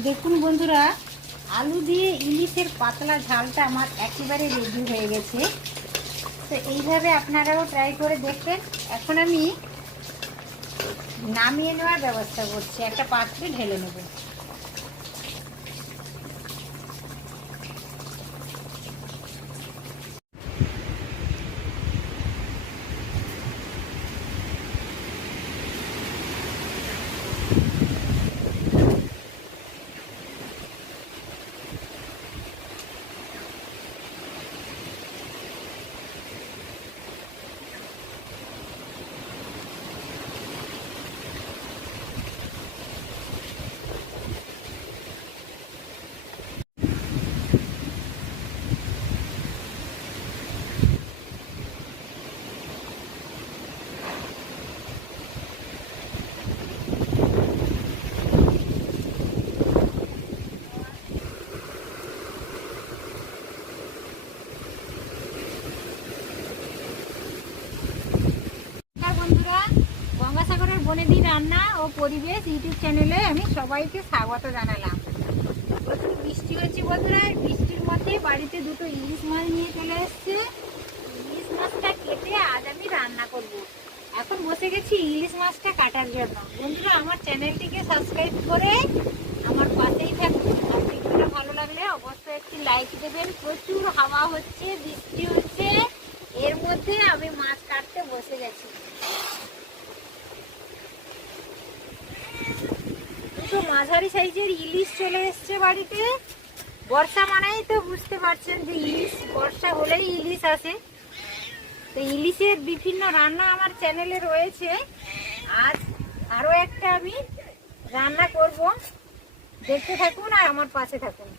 দেখুন বন্ধুরা, আলু দিয়ে ইলিশের পাতলা ঝালটা আমার একেবারে রেডি হয়ে গেছে। তো এইভাবে আপনারাও ট্রাই করে দেখবেন। এখন আমি নামিয়ে নেওয়ার ব্যবস্থা করছি, একটা পাত্রে ঢেলে নেব। বন্ধুরা, গঙ্গাসাগরের বনেদি রান্না ও পরিবেশ ইউটিউব চ্যানেলে আমি সবাইকে স্বাগত জানালাম। প্রচুর বৃষ্টি হচ্ছে বন্ধুরা, বৃষ্টির মধ্যে বাড়িতে দুটো ইলিশ মাছ নিয়ে চলে এসছে। ইলিশ মাছটা কেটে আজ আমি রান্না করব। এখন বসে গেছি ইলিশ মাছটা কাটার জন্য। বন্ধুরা, আমার চ্যানেলটিকে সাবস্ক্রাইব করে আমার পাশেই থাকুন। আর ভিডিওটা ভালো লাগলে অবশ্যই একটি লাইক দেবেন। প্রচুর হাওয়া হচ্ছে, বৃষ্টি হচ্ছে, এর মধ্যে আমি মাছ কাটতে বসে গেছি। দুটো মাঝারি সাইজের ইলিশ চলে এসছে বাড়িতে। বর্ষা মানেই তো বুঝতে পারছেন যে ইলিশ, বর্ষা হলেই ইলিশ আসে। তো ইলিশের বিভিন্ন রান্না আমার চ্যানেলে রয়েছে। আজ আরো একটা আমি রান্না করব, দেখতে থাকুন আর আমার পাশে থাকুন।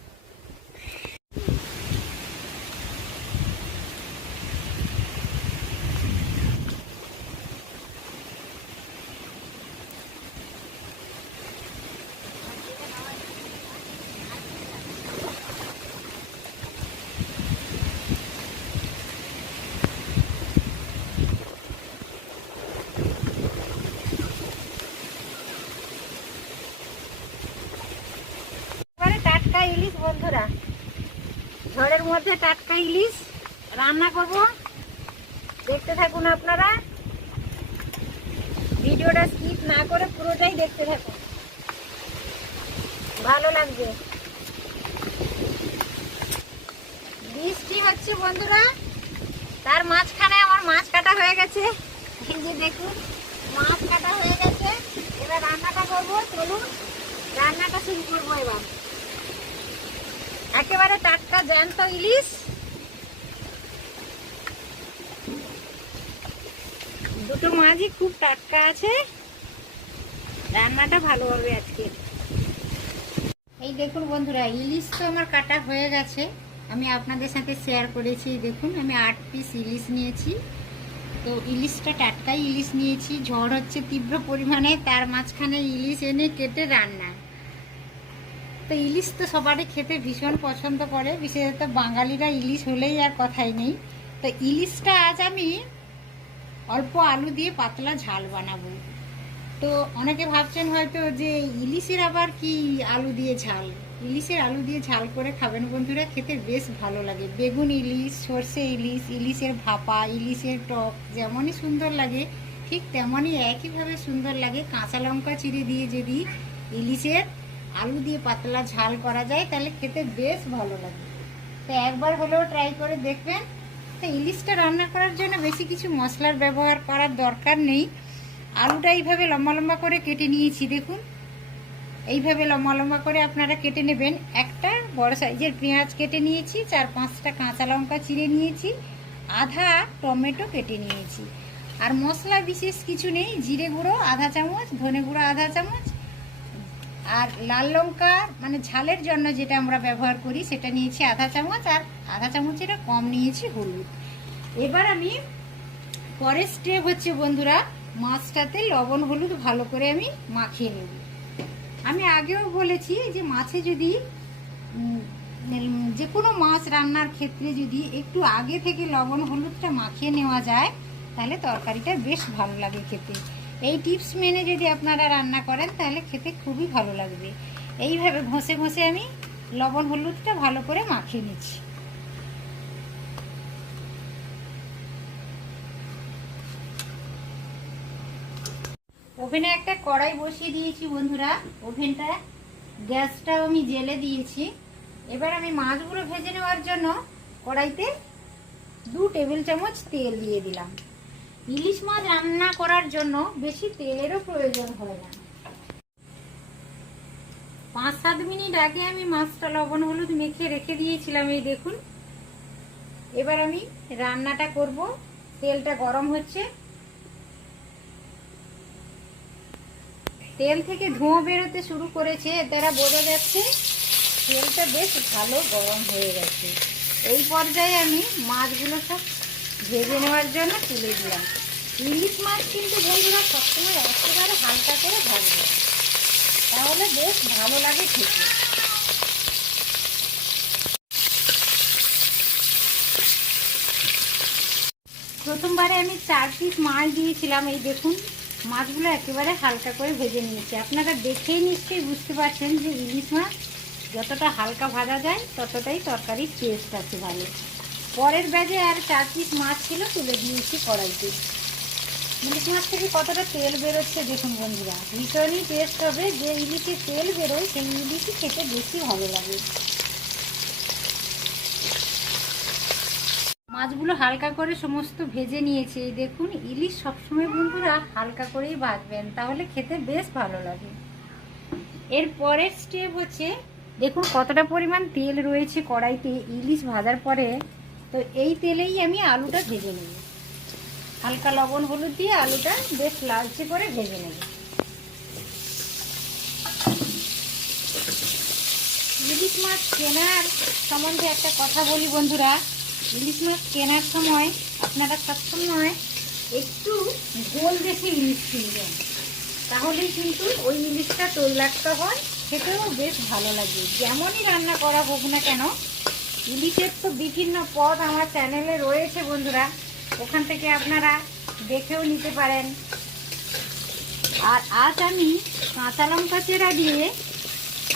টাটকা ইলিশ বন্ধুরা, ঝড়ের মধ্যে টাটকা ইলিশ রান্না করব, দেখতে থাকুন আপনারা। ভিডিওটা স্কিপ না করে পুরোটাই দেখতে থাকুন, ভালো লাগবে। বৃষ্টি হচ্ছে বন্ধুরা, তার মাঝখানে আমার মাছ কাটা হয়ে গেছে। এই যে দেখুন, মাছ কাটা হয়ে গেছে। এবার রান্নাটা করবো, চলুন রান্নাটা শুরু করবো। এবার একেবারে টাটকা জ্যান্ত ইলিশ, দুটো মাছই খুব টাটকা আছে। রান্নাটা ভালো হবে আজকে। এই দেখুন বন্ধুরা, ইলিশ তো আমার কাটা হয়ে গেছে। আমি আপনাদের সাথে শেয়ার করেছি। দেখুন, আমি 8 পিস ইলিশ নিয়েছি। তো ইলিশটা টাটকাই ইলিশ নিয়েছি। ঝড় হচ্ছে তীব্র পরিমাণে, তার মাঝখানে ইলিশ এনে কেটে রান্না। তো ইলিশ তো সবারই খেতে ভীষণ পছন্দ করে, বিশেষত বাঙালিরা ইলিশ হলেই আর কথাই নেই। তো ইলিশটা আজ আমি অল্প আলু দিয়ে পাতলা ঝাল বানাবো। তো অনেকে ভাবছেন হয়তো যে ইলিশের আবার কি আলু দিয়ে ঝাল। ইলিশের আলু দিয়ে ঝাল করে খাবেন বন্ধুরা, খেতে বেশ ভালো লাগে। বেগুন ইলিশ, সর্ষে ইলিশ, ইলিশের ভাপা, ইলিশের টক যেমনই সুন্দর লাগে, ঠিক তেমনই একইভাবে সুন্দর লাগে কাঁচা লঙ্কা চিড়ে দিয়ে যদি ইলিশের আলু দিয়ে পাতলা ঝাল করা যায়, তাহলে খেতে বেশ ভালো লাগে। তো একবার হলেও ট্রাই করে দেখবেন। তো ইলিশটা রান্না করার জন্য বেশি কিছু মশলার ব্যবহার করার দরকার নেই। আলুটা এইভাবে লম্বা লম্বা করে কেটে নিয়েছি। দেখুন, এইভাবে লম্বা লম্বা করে আপনারা কেটে নেবেন। একটা বড় সাইজের পেঁয়াজ কেটে নিয়েছি, 4-5টা কাঁচা লঙ্কা চিড়ে নিয়েছি, আধা টমেটো কেটে নিয়েছি। আর মশলা বিশেষ কিছু নেই। জিরে গুঁড়ো আধা চামচ, ধনে গুঁড়ো আধা চামচ, আর লাল লঙ্কা মানে ঝালের জন্য যেটা আমরা ব্যবহার করি সেটা নিয়েছি আধা চামচ, আর আধা চামচের কম নিয়েছি হলুদ। এবার আমি পরের স্টেপ হচ্ছে বন্ধুরা, মাছটাতে লবণ হলুদ ভালো করে আমি মাখিয়ে নেব। আমি আগেও বলেছি যে মাছে যদি যে কোনো মাছ রান্নার ক্ষেত্রে যদি একটু আগে থেকে লবণ হলুদটা মাখিয়ে নেওয়া যায়, তাহলে তরকারিটা বেশ ভালো লাগে খেতে। এই টিপস মেনে যদি আপনারা রান্না করেন তাহলে খেতে খুবই ভালো লাগবে। এইভাবে ঘষে ঘষে আমি লবণ হলুদটা ভালো করে মাখিয়ে নিচ্ছি। ওভেনে একটা কড়াই বসিয়ে দিয়েছি বন্ধুরা, ওভেনটা গ্যাসটাও আমি জেলে দিয়েছি। এবার আমি মাছগুলো ভেজে নেওয়ার জন্য কড়াইতে 2 টেবিল চামচ তেল দিয়ে দিলাম। ইলিশ মাছ রান্না করার জন্য বেশি তেলেরও প্রয়োজন হয় না। 5-7 মিনিট আগে আমি মাছটা লবণ হলুদ মেখে রেখে দিয়েছিলাম, এই দেখুন। এবার আমি রান্নাটা করব। তেলটা গরম হচ্ছে, তেল থেকে ধোঁয়া বেরোতে শুরু করেছে, এরা বোঝা যাচ্ছে তেলটা বেশ ভালো গরম হয়ে গেছে। এই পর্যায়ে আমি মাছগুলো সব ভেজে নেওয়ার জন্য তুলে দিলাম। ইলিশ মাছ কিন্তু বন্ধুরা সবসময় একেবারে হালকা করে ভাজবে, তাহলে বেশ ভালো লাগে খেতে। প্রথমবারে আমি 4 পিস মাছ দিয়েছিলাম, এই দেখুন মাছগুলো একেবারে হালকা করে ভেজে নিয়েছি। আপনারা দেখেই নিশ্চয়ই বুঝতে পারছেন যে ইলিশ মাছ যতটা হালকা ভাজা যায় ততটাই তরকারির টেস্ট আছে ভালো। পরের ব্যাচে আর 4 পিস মাছ ছিল, তুলে দিয়েছি কড়াইতে। ইলিশ মাছ থেকে কতটা তেল বেরোচ্ছে দেখুন বন্ধুরা, ভীষণই টেস্ট হবে। যে ইলিশে তেল বেরোয় সেই ইলিশই খেতে বেশি ভালো লাগে। মাছগুলো হালকা করে সমস্ত ভেজে নিয়েছি, এই দেখুন। ইলিশ সবসময় বন্ধুরা হালকা করেই ভাজবেন, তাহলে খেতে বেশ ভালো লাগে। এর পরের স্টেপ হচ্ছে, দেখুন কতটা পরিমাণ তেল রয়েছে কড়াইতে ইলিশ ভাজার পরে। তো এই তেলেই আমি আলুটা ভেজে নেব। হালকা লবণ হলুদ দিয়ে আলুটা বেশ লালচে করে ভেজে নেব। ইলিশ মাছ কেনার সম্বন্ধে একটা কথা বলি বন্ধুরা, ইলিশ মাছ কেনার সময় আপনারা সবসময় একটু গোল দেখে ইলিশ কিনবেন, তাহলেই কিন্তু ওই ইলিশটা তৈলাক্ত হয়, খেতেও বেশ ভালো লাগে। যেমনই রান্না করা হোক না কেন, ইলিশের তো বিভিন্ন পদ আমার চ্যানেলে রয়েছে বন্ধুরা, ওখান থেকে আপনারা দেখেও নিতে পারেন। আর আজ আমি কাঁচা লঙ্কা চেরা দিয়ে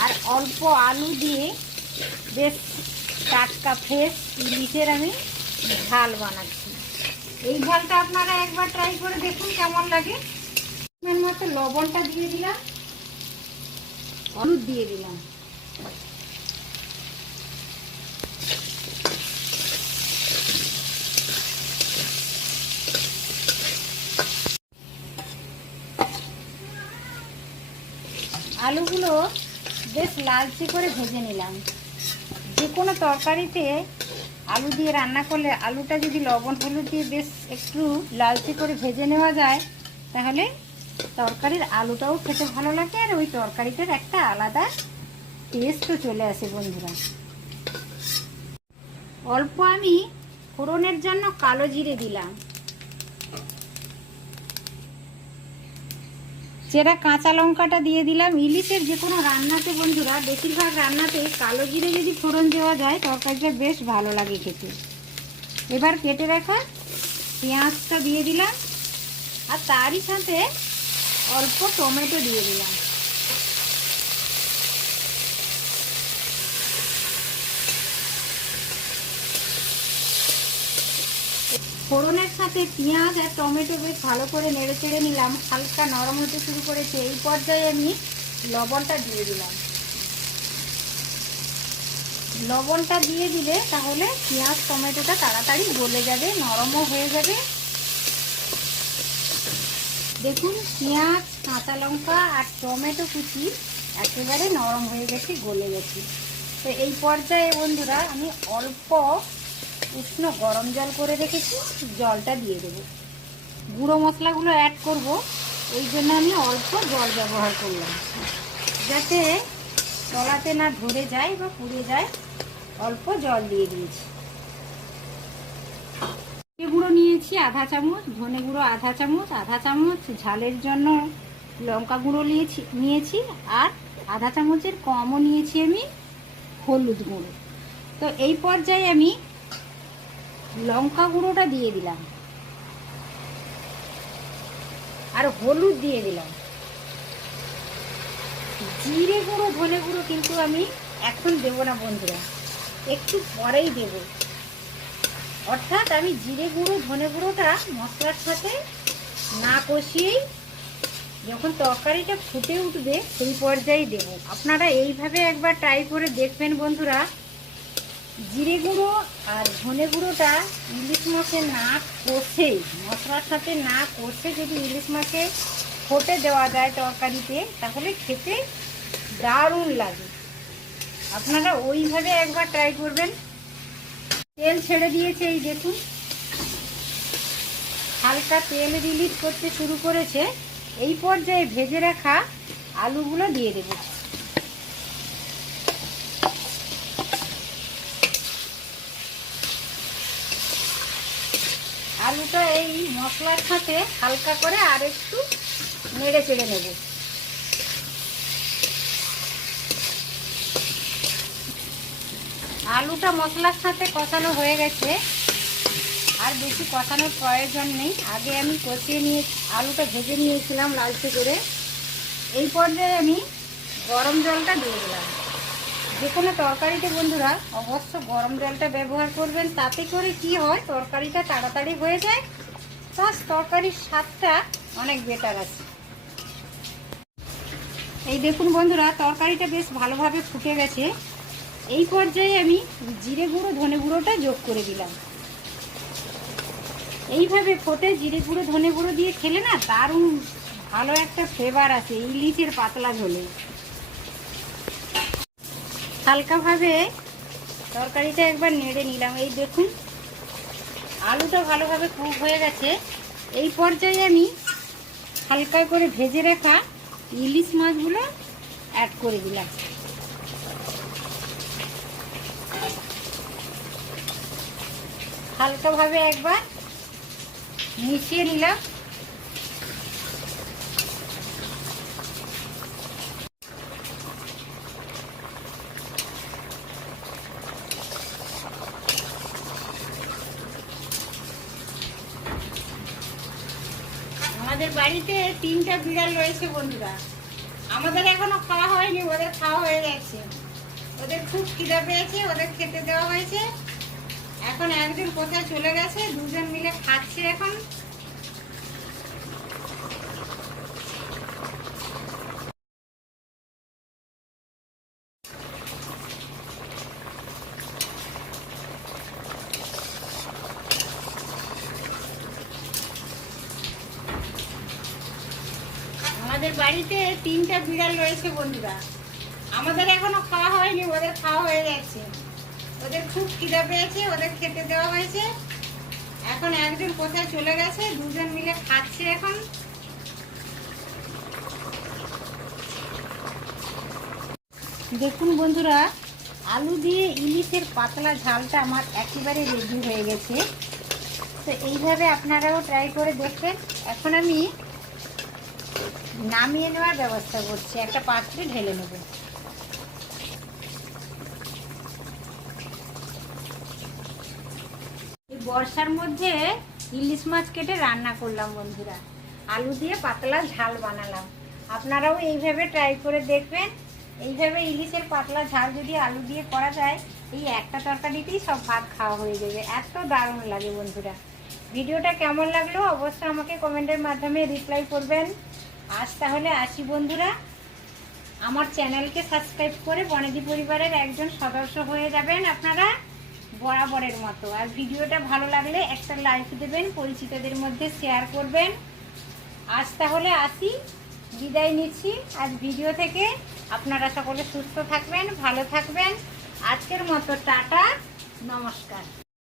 আর অল্প আলু দিয়ে বেশ টাটকা ফ্রেশ ইলিশের আমি ঝাল বানাচ্ছি। এই ঝালটা আপনারা একবার ট্রাই করে দেখুন কেমন লাগে। এর মতো লবণটা দিয়ে দিলাম, হলুদ দিয়ে দিলাম, আলুগুলো বেশ লালচে করে ভেজে নিলাম। যে কোনো তরকারিতে আলু দিয়ে রান্না করলে আলুটা যদি লবণ হলুদ দিয়ে বেশ একটু লালচে করে ভেজে নেওয়া যায়, তাহলে তরকারির আলুটাও খেতে ভালো লাগে আর ওই তরকারিটার একটা আলাদা টেস্টও চলে আসে বন্ধুরা। অল্প আমি ফোড়নের জন্য কালো জিরে দিলাম, চেরা কাঁচা লঙ্কাটা দিয়ে দিলাম। ইলিশের যে কোনো রান্নাতে বন্ধুরা, বেশিরভাগ রান্নাতে কালো জিরে যদি ফোড়ন দেওয়া যায় তরকারিটা বেশ ভালো লাগে খেতে। এবার কেটে রাখা পেঁয়াজটা দিয়ে দিলাম, আর তারই সাথে অল্প টমেটো দিয়ে দিলাম। ফোড়নের সাথে পেঁয়াজ আর টমেটো বেশ ভালো করে নেড়ে চেড়ে নিলাম, হালকা নরম হতে শুরু করেছে। এই পর্যায়ে আমি লবণটা দিয়ে দিলাম। লবণটা দিয়ে দিলে তাহলে পেঁয়াজ টমেটোটা তাড়াতাড়ি গলে যাবে, নরমও হয়ে যাবে। দেখুন পেঁয়াজ কাঁচা লঙ্কা আর টমেটো কুচি একেবারে নরম হয়ে গেছে, গলে গেছে। তো এই পর্যায়ে বন্ধুরা আমি অল্প উষ্ণ গরম জল করে রেখেছি, জলটা দিয়ে দেবো। গুঁড়ো মশলাগুলো অ্যাড করব, এই জন্য আমি অল্প জল ব্যবহার করলাম, যাতে তলাতে না ধরে যায় বা পুড়ে যায়। অল্প জল দিয়ে দিয়েছি। গুঁড়ো নিয়েছি আধা চামচ, ধনে গুঁড়ো আধা চামচ, আধা চামচ ঝালের জন্য লঙ্কা গুঁড়ো নিয়েছি, আর আধা চামচের কমও নিয়েছি আমি হলুদ গুঁড়ো। তো এই পর্যায়ে আমি লঙ্কা গুঁড়োটা দিয়ে দিলাম আর হলুদ দিয়ে দিলাম। জিরে গুঁড়ো ধনে গুঁড়ো কিন্তু আমি এখন দেবো না বন্ধুরা, একটু পরেই দেব। অর্থাৎ আমি জিরে গুঁড়ো ধনে গুঁড়োটা মশলার সাথে না কষিয়েই যখন তরকারিটা ফুটে উঠবে সেই পর্যায়ে দেব। আপনারা এইভাবে একবার ট্রাই করে দেখবেন বন্ধুরা। জিরে গুঁড়ো আর ধনে গুঁড়োটা ইলিশ মাছে না কষে, মশলার সাথে না কষে যদি ইলিশ মাছে ফোটে দেওয়া যায় তরকারিতে, তাহলে খেতে দারুণ লাগে। আপনারা ওইভাবে একবার ট্রাই করবেন। তেল ছেড়ে দিয়েছে, এই দেখুন হালকা তেল রিলিজ করতে শুরু করেছে। এই পর্যায়ে ভেজে রাখা আলুগুলো দিয়ে দেব। আলুটা এই মশলার সাথে হালকা করে আর একটু নেড়ে চেড়ে নেব। আলুটা মশলার সাথে কষানো হয়ে গেছে, আর বেশি কষানোর প্রয়োজন নেই। আগে আমি কষিয়ে নিয়ে আলুটা ভেজে নিয়েছিলাম লালচে করে। এই পর্যায়ে আমি গরম জলটা দিয়ে দিলাম। যে কোনো তরকারিতে বন্ধুরা অবশ্য গরম জলটা ব্যবহার করবেন, তাতে করে কি হয় তরকারিটা তাড়াতাড়ি হয়ে যায়, প্লাস তরকারির স্বাদটা অনেক বেটার আছে। এই দেখুন বন্ধুরা তরকারিটা বেশ ভালোভাবে ফুটে গেছে। এই পর্যায়ে আমি জিরে গুঁড়ো ধনে গুঁড়োটা যোগ করে দিলাম। এইভাবে ফোটে জিরে গুঁড়ো ধনে গুঁড়ো দিয়ে খেলে না দারুণ ভালো একটা ফ্লেভার আছে ইলিশের পাতলা ঝোলে। হালকাভাবে তরকারিটা একবার নেড়ে নিলাম। এই দেখুন আলুটা ভালোভাবে কুক হয়ে গেছে। এই পর্যায়ে আমি হালকা করে ভেজে রাখা ইলিশ মাছগুলো অ্যাড করে দিলাম। হালকাভাবে একবার মিশিয়ে নিলাম। আমাদের বাড়িতে 3টা বিড়াল রয়েছে বন্ধুরা। আমাদের এখনো খাওয়া হয়নি, ওদের খাওয়া হয়ে গেছে। ওদের খুব খিদে পেয়েছে, ওদের খেতে দেওয়া হয়েছে। এখন একজন কোথায় চলে গেছে, দুজন মিলে খাচ্ছে এখন। আমাদের বাড়িতে 3টা বিড়াল রয়েছে বন্ধুরা। আমাদের এখনো খাওয়া হয়নি, ওদের খাওয়া হয়ে গেছে। ওদের খুব খিদে পেয়েছে, ওদের খেতে দেওয়া হয়েছে। এখন একজন কোথায় চলে গেছে, দুজন মিলে খাচ্ছে এখন। দেখুন বন্ধুরা আলু দিয়ে ইলিশের পাতলা ঝালটা আমার একেবারে রেডি হয়ে গেছে। তো এইভাবে আপনারাও ট্রাই করে দেখবেন। এখন আমি নামিয়ে নেওয়ার ব্যবস্থা করছি, একটা পাত্রে ঢেলে নেব। এই বর্ষার মধ্যে ইলিশ মাছ কেটে রান্না করলাম বন্ধুরা, আলু দিয়ে পাতলা ঝাল বানালাম। আপনারাও এইভাবে ট্রাই করে দেখবেন। এইভাবে ইলিশের পাতলা ঝাল যদি আলু দিয়ে করা যায়, এই একটা তরকারিতেই সব ভাত খাওয়া হয়ে যাবে, এত দারুণ লাগে বন্ধুরা। ভিডিওটা কেমন লাগলো অবশ্যই আমাকে কমেন্টের মাধ্যমে রিপ্লাই করবেন। আজ তাহলে আসি বন্ধুরা, আমার চ্যানেলকে সাবস্ক্রাইব করে বনেদি পরিবারের একজন সদস্য হয়ে যাবেন আপনারা বরাবরের মতো। আর ভিডিওটা ভালো লাগলে একটা লাইক দেবেন, পরিচিতদের মধ্যে শেয়ার করবেন। আজ তাহলে আসি, বিদায় নিচ্ছি আজ ভিডিও থেকে। আপনারা সকলে সুস্থ থাকবেন, ভালো থাকবেন। আজকের মতো টাটা, নমস্কার।